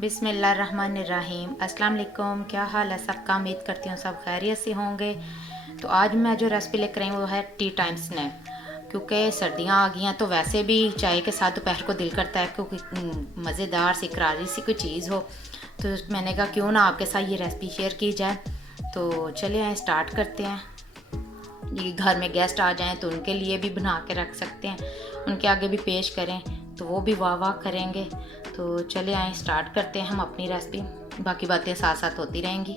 बिस्मिल्लाहिर्रहमानिर्रहीम। अस्सलाम वालेकुम। क्या हाल है सबका? उम्मीद करती हूँ सब खैरियत से होंगे। तो आज मैं जो रेसिपी लेकर आई हूँ वो है टी टाइम स्नैक। क्योंकि सर्दियाँ आ गई हैं तो वैसे भी चाय के साथ दोपहर को दिल करता है क्योंकि मज़ेदार सी करारी सी कोई चीज़ हो। तो मैंने कहा क्यों ना आपके साथ ये रेसिपी शेयर की जाए। तो चलिए आए स्टार्ट करते हैं। ये घर में गेस्ट आ जाएं तो उनके लिए भी बना के रख सकते हैं, उनके आगे भी पेश करें तो वो भी वाह वाह करेंगे। तो चले आए स्टार्ट करते हैं हम अपनी रेसिपी, बाकी बातें साथ साथ होती रहेंगी।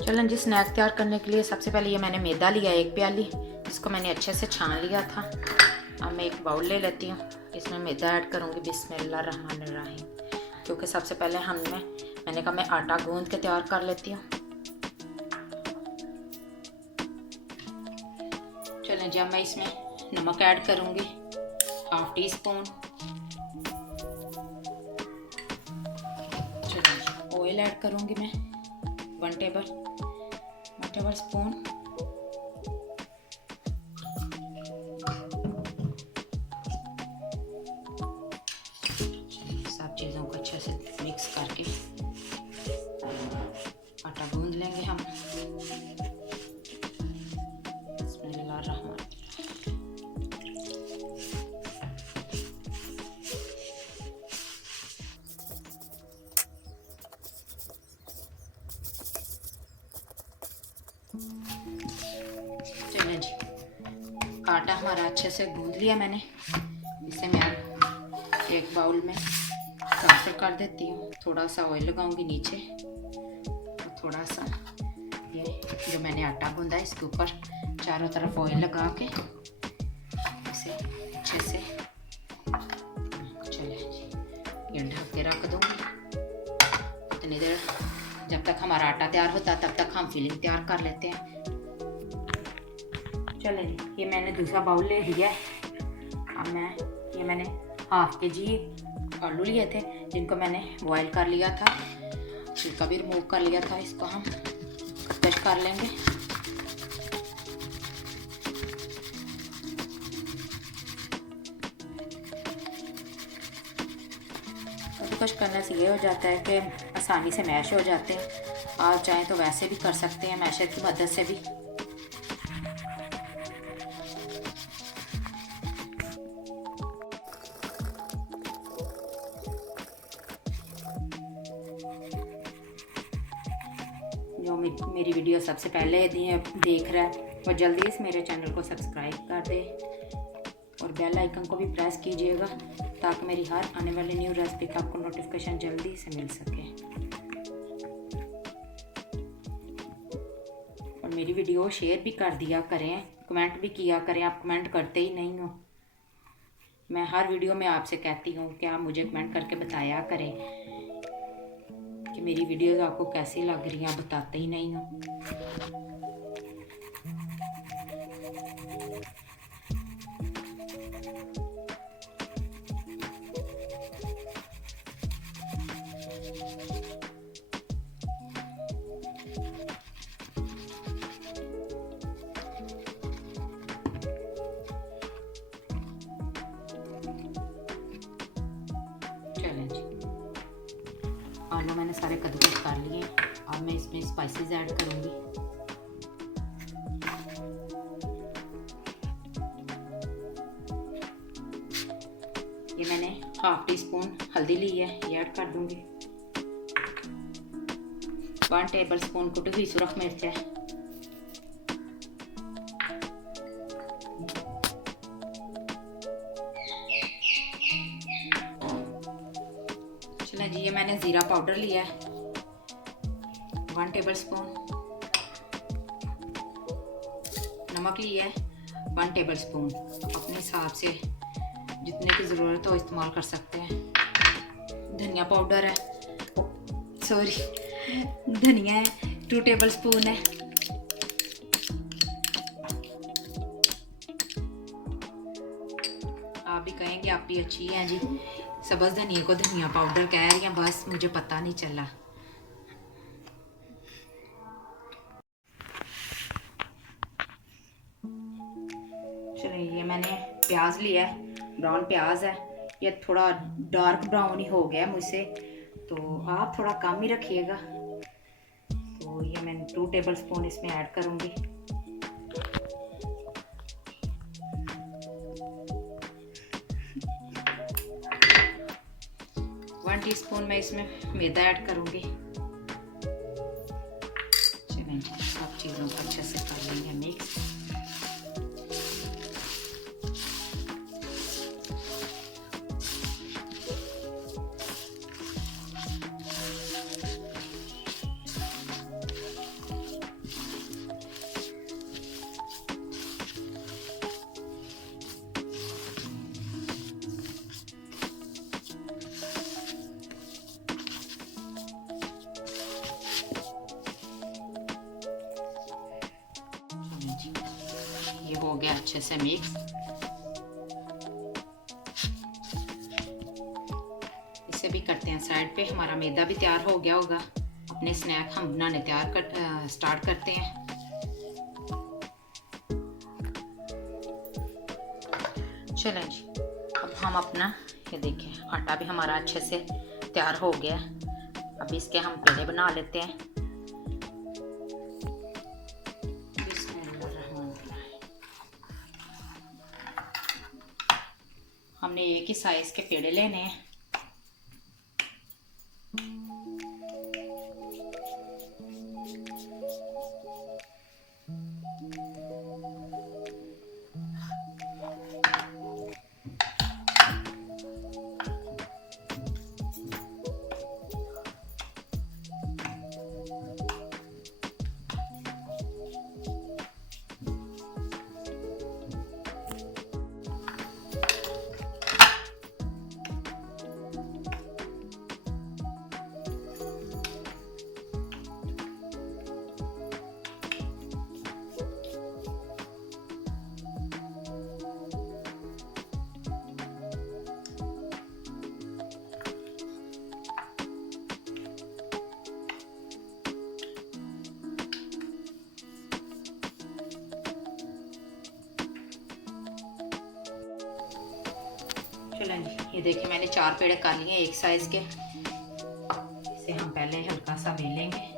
चलें जी, स्नैक तैयार करने के लिए सबसे पहले ये मैंने मैदा लिया 1 प्याली, जिसको मैंने अच्छे से छान लिया था। अब मैं एक बाउल ले लेती हूँ, इसमें मैदा ऐड करूँगी बिस्मिल्लाहिर्रहमानिर्रहीम। क्योंकि सबसे पहले मैंने कहा मैं आटा गूंद के तैयार कर लेती हूँ। चलें जी, अब मैं इसमें नमक ऐड करूँगी 1/2 टीस्पून। चलें जी, ऑयल ऐड करूँगी मैं 1 टेबल स्पून। सब चीज़ों को अच्छे से मिक्स करके आटा गूंद लेंगे हम। चलें जी, आटा हमारा अच्छे से गूंद लिया मैंने। इसे मैं एक बाउल में ट्रांसफ़र कर देती हूँ। थोड़ा सा ऑयल लगाऊंगी नीचे और थोड़ा सा ये जो मैंने आटा गूंदा है इसके ऊपर चारों तरफ ऑयल लगा के इसे अच्छे से चले ये ढक के रख दूँगी। इतनी देर जब तक हमारा आटा तैयार होता तब तक हम फिलिंग तैयार कर लेते हैं। चलें जी, ये मैंने दूसरा बाउल ले लिया है। अब मैंने 1/2 kg आलू लिए थे जिनको मैंने बॉयल कर लिया था, छिलका भी रिमूव कर लिया था। इसको हम कट कर लेंगे। कद्दूकस करने से ये हो जाता है कि आसानी से मैश हो जाते हैं। आप चाहें तो वैसे भी कर सकते हैं मैशर की मदद से भी। जो मेरी वीडियो सबसे पहले देख रहा है वो जल्दी से मेरे चैनल को सब्सक्राइब कर दे और बेल आइकन को भी प्रेस कीजिएगा ताकि मेरी हर आने वाली न्यू रेसिपी का आपको नोटिफिकेशन जल्दी से मिल सके। और मेरी वीडियो शेयर भी कर दिया करें, कमेंट भी किया करें। आप कमेंट करते ही नहीं हो। मैं हर वीडियो में आपसे कहती हूँ कि आप मुझे कमेंट करके बताया करें कि मेरी वीडियोस आपको कैसी लग रही हैं, आप बताते ही नहीं हो। चलें जी, आलू मैंने सारे कद्दूकस कर लिए। अब मैं इसमें स्पाइसेस ऐड करूँगी। ये मैंने 1/2 टीस्पून हल्दी ली है, ये ऐड कर दूँगी। 1 टेबल स्पून कुटी हुई सुरख मिर्च है। चलिए जी, ये मैंने ज़ीरा पाउडर लिया है 1 टेबल स्पून। नमक लिया है 1 टेबल स्पून। अपने हिसाब से जितने की ज़रूरत हो इस्तेमाल कर सकते हैं। धनिया पाउडर है, धनिया है 2 टेबल स्पून है। आप भी कहेंगे आप भी अच्छी हैं जी, सब्ज़ धनिया को धनिया पाउडर कह रही हैं, बस मुझे पता नहीं चला। चलिए, ये मैंने प्याज लिया है, ब्राउन प्याज है, ये थोड़ा डार्क ब्राउन ही हो गया मुझसे, तो आप थोड़ा कम ही रखिएगा। तो ये मैं 2 टेबल स्पून इसमें ऐड करूँगी। 1 टीस्पून मैं इसमें मैदा ऐड करूँगी। चलें सब चीज़ों को अच्छे से कर लेंगे मिक्स। ये हो गया अच्छे से मिक्स। इसे भी करते हैं साइड पे। हमारा मैदा भी तैयार हो गया होगा। अपने स्नैक हम बनाने स्टार्ट करते हैं। चलें जी, अब हम अपना ये देखें आटा भी हमारा अच्छे से तैयार हो गया। अब इसके हम पेड़े बना लेते हैं। हमने एक ही साइज के पेड़े लेने हैं। चलें जी, ये देखिए मैंने 4 पेड़े कर लिए एक साइज के। इसे हम पहले हल्का सा बेलेंगे।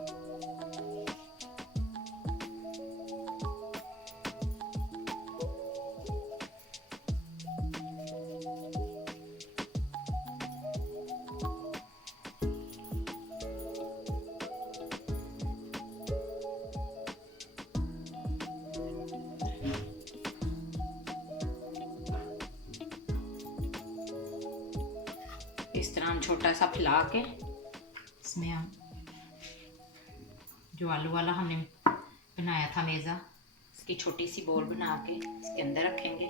इस तरह हम छोटा सा फैला के इसमें हम जो आलू वाला हमने बनाया था मेज़ा, इसकी छोटी सी बोल बना के इसके अंदर रखेंगे।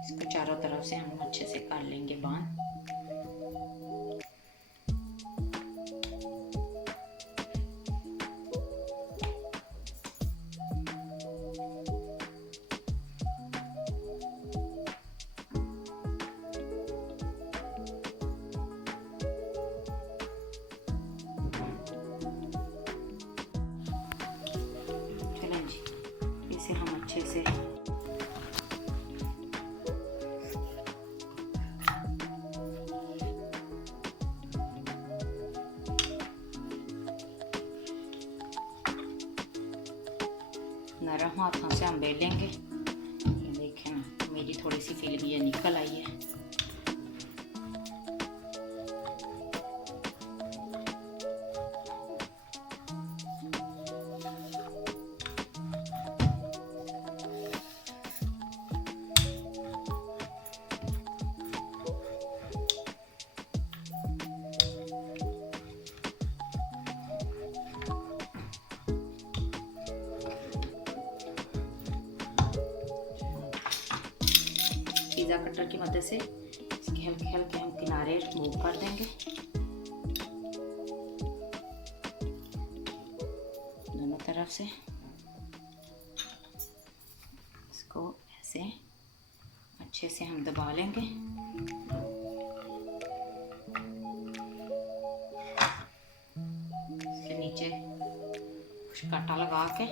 इसको चारों तरफ से हम अच्छे से कर लेंगे बांध। इसे हम अच्छे से नरम हाथों से हम बेलेंगे। ये देखें ना, मेरी थोड़ी सी फीलिंग ये निकल आई है। पिज़्ज़ा कटर की मदद से इसके हल्के हल्के हम किनारे मूव कर देंगे दोनों तरफ से। इसको ऐसे अच्छे से हम दबा लेंगे। इसके नीचे कुछ कांटा लगा के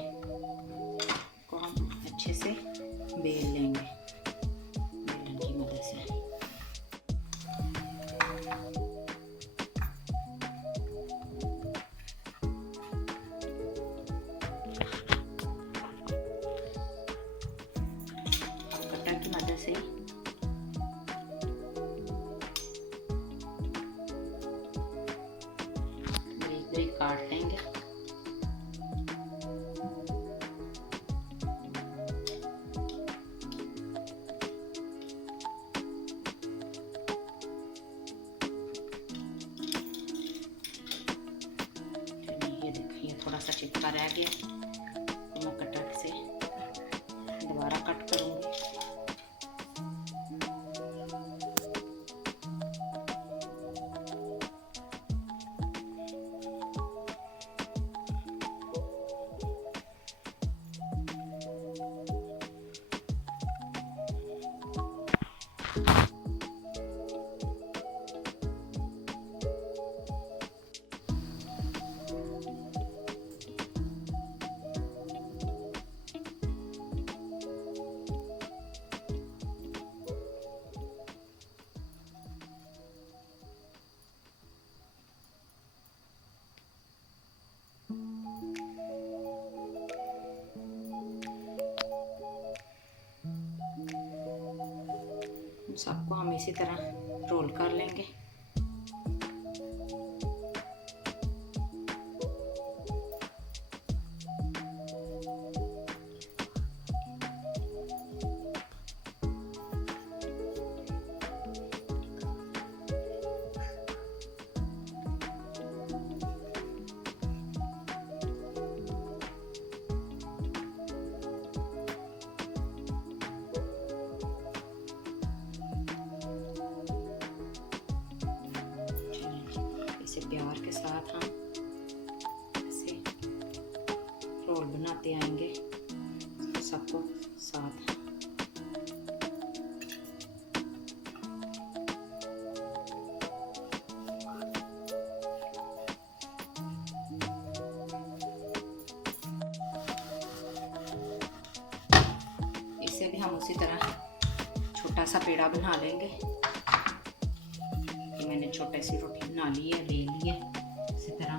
को हम अच्छे से बेल लेंगे। एक्स्ट्रा रह गया तो मैं कटर से दोबारा कट करूँगी। सबको हम इसी तरह रोल कर लेंगे। इसे प्यार के साथ हम ऐसे रोल बनाते आएंगे सबको साथ। इसे भी हम उसी तरह छोटा सा पेड़ा बना लेंगे। मैंने छोटी सी रोटी बना ली है, ले ली है। इसी तरह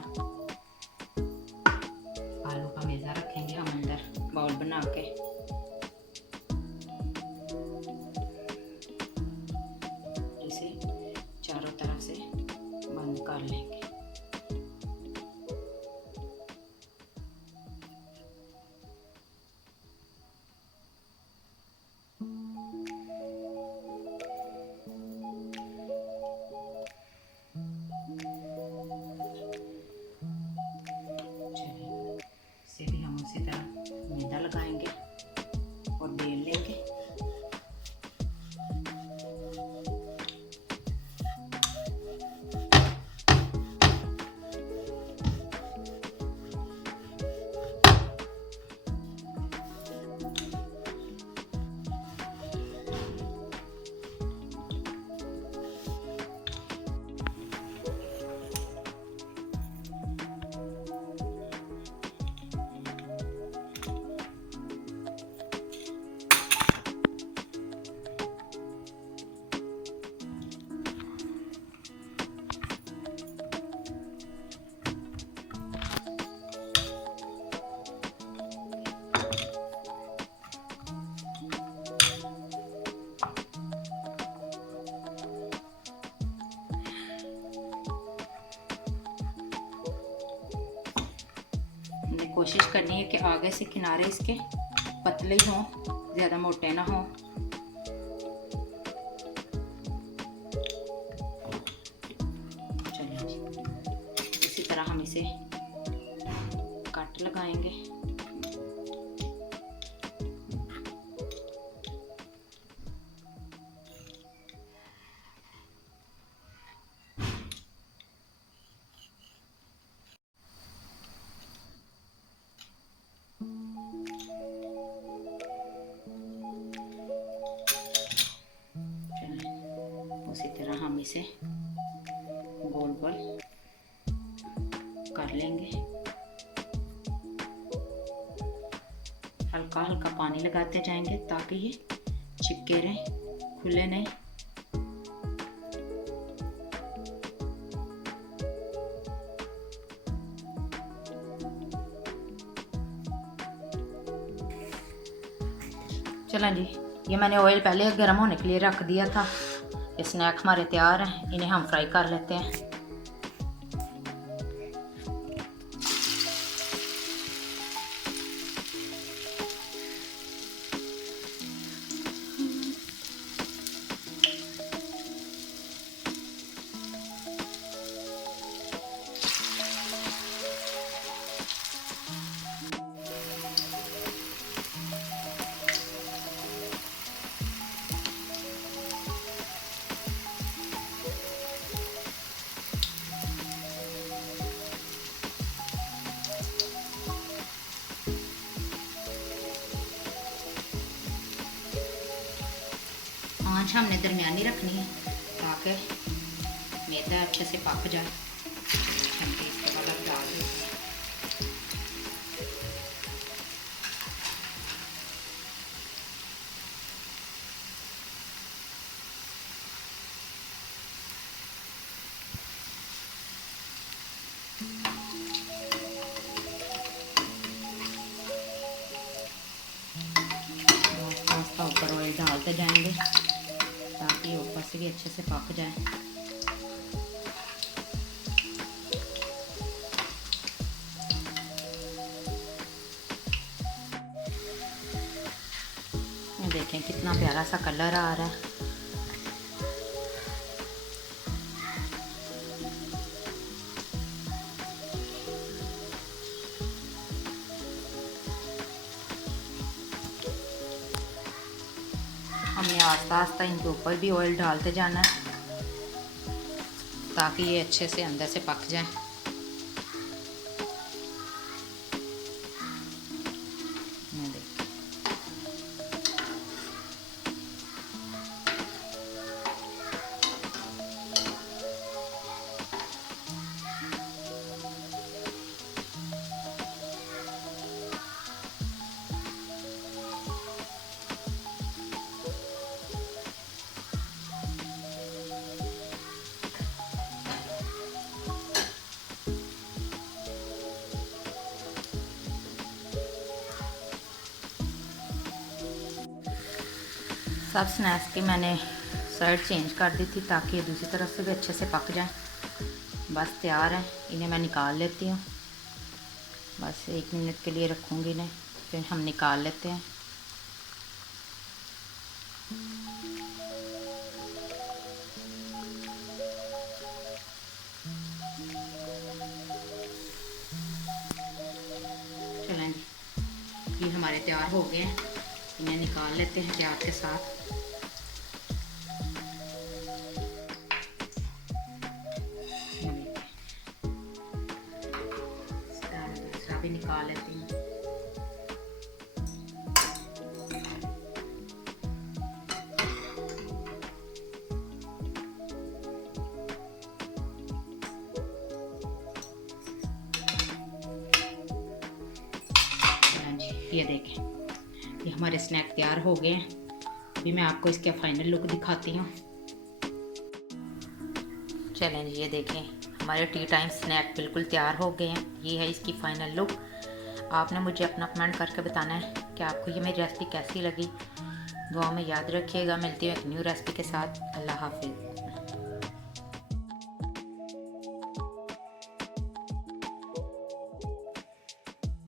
आलू का मेज़ा रखेंगे हम अंदर बाउल बना के। इसे चारों तरफ से बंद कर लेंगे। इसे भी हम उसी तरह मैदा लगाएंगे और बेल लेंगे। कोशिश करनी है कि आगे से किनारे इसके पतले हों, ज़्यादा मोटे ना हों। चलिए जी, इसी तरह हम इसे कट लगाएंगे। उसी तरह हम इसे गोल गोल कर लेंगे। हल्का हल्का पानी लगाते जाएंगे ताकि ये चिपके रहें, खुले नहीं। चलें जी, ये मैंने ऑयल पहले गर्म होने के लिए रख दिया था। ये स्नैक हमारे तैयार हैं, इन्हें हम फ्राई कर लेते हैं। आँच हमने दरमियानी रखनी है ताकि मैदा अच्छे से पक जाए। ठंडी इसके बाद अब डाल दें। आस्ता ऊपर ऑयल डालते जाएंगे ताकि ऊपर से भी अच्छे से पक जाए। ये देखें कितना प्यारा सा कलर आ रहा है। हमने आस्ता आस्ता इनके ऊपर भी ऑयल डालते जाना है ताकि ये अच्छे से अंदर से पक जाए। ये देखिए सब स्नैक्स की मैंने साइड चेंज कर दी थी ताकि ये दूसरी तरफ से भी अच्छे से पक जाए। बस तैयार है, इन्हें मैं निकाल लेती हूँ। बस 1 मिनट के लिए रखूँगी इन्हें, फिर हम निकाल लेते हैं। चलें जी, ये हमारे तैयार हो गए हैं, इन्हें निकाल लेते हैं प्याज के साथ। दूसरा भी निकाल लेती हूँ। ये देखें, ये हमारे स्नैक तैयार हो गए हैं। अभी मैं आपको इसका फाइनल लुक दिखाती हूँ। चलें जी, ये देखें हमारे टी टाइम स्नैक बिल्कुल तैयार हो गए हैं। ये है इसकी फ़ाइनल लुक। आपने मुझे अपना कमेंट करके बताना है कि आपको ये मेरी रेसिपी कैसी लगी। दुआ में याद रखिएगा। मिलती हूँ एक न्यू रेसिपी के साथ। अल्लाह हाफिज़।